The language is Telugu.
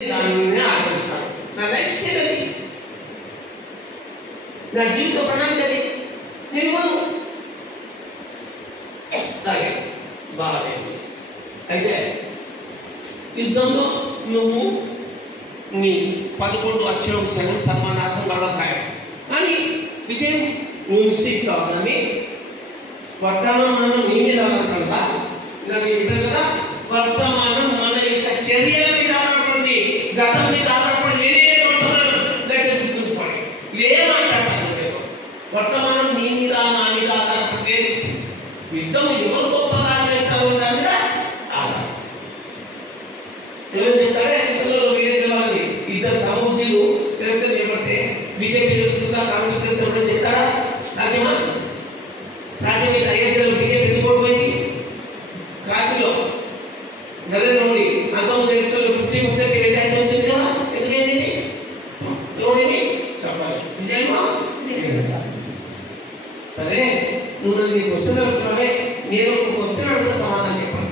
దానిని ఆచరిస్తాను. నా లైఫ్ చేయలేదు, నా జీవిత ప్రణాళిక అది. నేను అలాగే బాగాలేదు. అయితే యుద్ధంలో నువ్వు నీ 11 అక్షరం సగం సన్మానాసం గడవకాయ అని విజయం నువ్వు నిశ్చయిస్తావు. కానీ వర్తమానం నీ మీద ఆధారపడతా. ఇలా మీరు చెప్పారు కదా, వర్తమానం మన యొక్క చర్యల మీద ఆధారపడింది, గతం మీద ఆధారపడి ఏదైతే వర్తమానం దయచేసి గుర్తుంచుకోండి. ఇదేమంటారు మీరు, వర్తమానం నీ మీద నా మీద ఆధారపడలేదు. యుద్ధం ఎవరు గొప్పగా ఆచరిస్తారు దాని మీద ఆధారం. ఎవరు చెప్తారే ఎలక్షన్లో విలేజ్వాలని ఇద్దరు సమూహులు ఎలక్షన్ నిలబడితే బీజేపీ గెలుస్తుందా కాంగ్రెస్ గెలుస్తుందా చెప్తారా? సాధ్యమా? సాధ్యమైతే ఐఎస్ఎల్ బీజేపీ ఎందుకు ఓడిపోయింది? కాశీలో నరేంద్ర మోడీ అంతకుముందు ఎలక్షన్లో 50% వ్యతిరేకత వచ్చింది కదా, ఎందుకైంది? ఎవడేమి చెప్పాలి విజయమా? సరే, నువ్వు నన్ను క్వశ్చన్ అడుగుతున్నావే, నేను ఒక క్వశ్చన్ అడుగుతా సమాధానం చెప్పాలి.